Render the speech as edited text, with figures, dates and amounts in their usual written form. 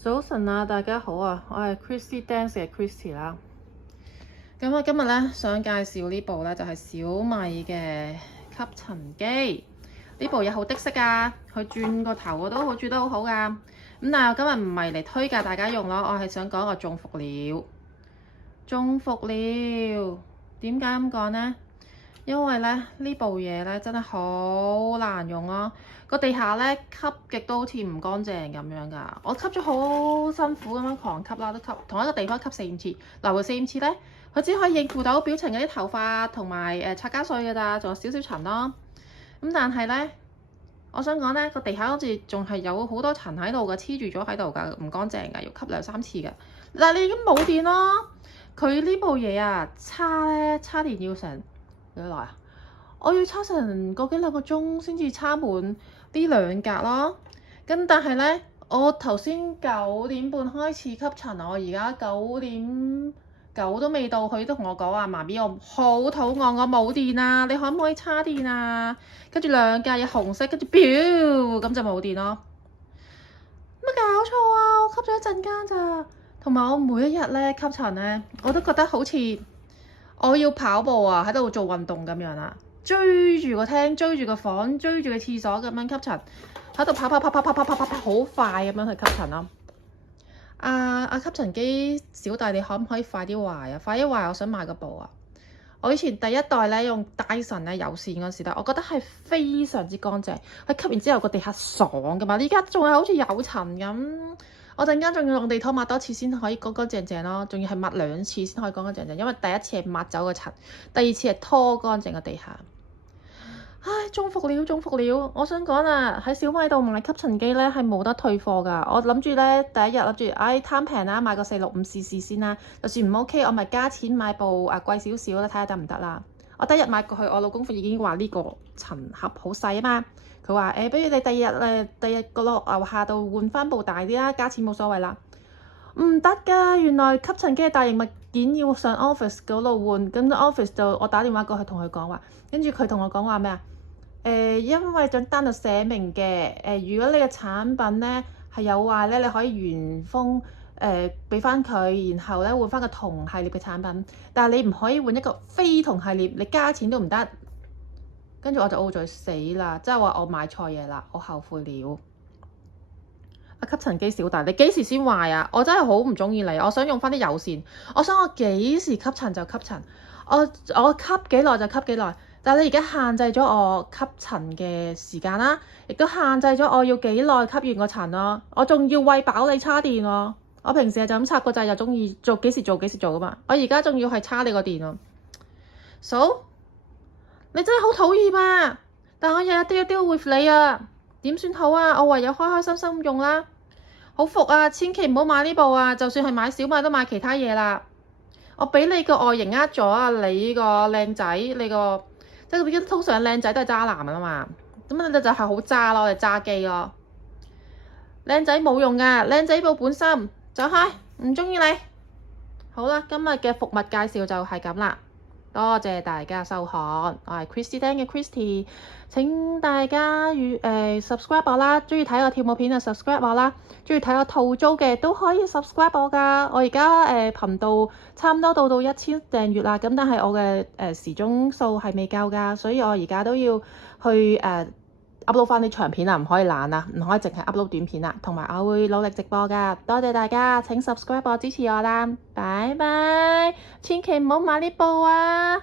早晨啊，大家好啊，我係 Christy Dance 嘅 Christy 啦。咁我今日咧想介紹呢部咧就係小米嘅吸塵機。呢部嘢好的色啊，佢轉個頭我都好轉得好好噶。咁但係我今日唔係嚟推介大家用咯，我係想講我中伏了。中伏了，點解咁講呢？因為咧呢部嘢咧真係好難用咯，個地下咧吸極都好似唔乾淨咁樣噶。我吸咗好辛苦咁樣狂吸啦，都吸同一個地方吸4-5次，來回4-5次咧，佢只可以應付到表情嗰啲頭髮同埋擦膠碎㗎咋，仲有少少塵咯。咁但係咧，我想講咧個地下好似仲係有好多塵喺度㗎，黐住咗喺度㗎，唔乾淨㗎，要吸2-3次㗎。但係你已經冇電咯，佢呢部嘢啊叉電要成幾耐啊？我要叉成個幾兩個鐘先至叉滿呢2格咯。咁但係咧，我頭先9點半開始吸塵，我而家9:09都未到，佢都同我講話媽咪我好肚餓，我冇電啊，你可唔可以叉電啊？跟住2格有紅色，跟住飆咁就冇電咯。乜搞錯啊！我吸咗一陣間咋，同埋我每一日咧吸塵咧，我都覺得好似我要跑步啊，喺度做運動咁樣啊，追住個廳，追住個房，追住個廁所咁樣吸塵，喺度跑，好快咁樣去吸塵咯。吸塵機小弟，你可唔可以快啲壞啊？快啲壞，我想買個部啊！我以前第一代咧用 Dyson 咧有線嗰時咧，我覺得係非常之乾淨，佢吸完之後個地下爽噶嘛。而家仲係好似有塵咁，我陣間仲要用地拖抹多次先可以乾乾淨淨咯，仲要係抹2次先可以乾乾淨淨，因為第一次係抹走個塵，第2次係拖乾淨個地下。唉，中伏了！我想講啊，喺小米度買吸塵機咧係冇得退貨㗎。我諗住咧第一日諗住，貪平啦，買個465試試先啦。就算唔 OK，我咪加錢買部貴少少啦，睇下得唔得啦。我第一日買過去，我老公已經話呢個塵盒好細啊嘛。佢話不如你第二日個落樓下度換翻部大啲啦，加錢冇所謂啦。唔得㗎，原來吸塵機嘅大型物件要上 office 嗰度換，咁 office 就我打電話過去同佢講話，跟住佢同我講話咩啊？因為張單就寫明嘅，如果你嘅產品咧係有壞咧，你可以原封俾翻佢，然後咧換翻個同系列嘅產品，但係你唔可以換一個非同系列，你加錢都唔得。跟住我就 O 咗死啦，即係話我買錯嘢啦，我後悔了。吸塵機小弟，你幾時先壞啊？我真係好唔中意你，我想用翻啲有線，我想我幾時吸塵就吸塵，我吸幾耐就吸幾耐。但係你而家限制咗我吸塵嘅時間啦，亦都限制咗我要幾耐吸完個塵咯。我仲要餵飽你叉電喎。我平時就咁插個掣就中意做幾時做噶嘛。我而家仲要係叉你個電喎。嫂，你真係好討厭啊！但我日日都要 deal with 你啊，點算好啊？我唯有開開心心用啦。好服啊！千祈唔好買呢部啊！就算係買小米都買其他嘢啦。我俾你個外形呃咗啊！你個靚仔，你個即係通常靚仔都係渣男啊嘛。咁你就係好渣咯，你渣機咯。靚仔冇用噶，靚仔報本心，走開，唔中意你。好啦，今日嘅服務介紹就係咁啦。多謝大家收看，我係 Christy Dance 嘅 Christy， 請大家subscribe 我啦，中意睇我跳舞片就 subscribe 我啦，中意睇我套租嘅都可以 subscribe 我㗎。我而家頻道差唔多到1000訂閱啦，咁但係我嘅時鐘數係未夠㗎，所以我而家都要去upload 翻啲長片啊，唔可以懶啊，唔可以淨係 upload 短片啦，同埋我會努力直播㗎。多謝大家，請 subscribe 我支持我啦，拜拜，千祈唔好買呢部啊！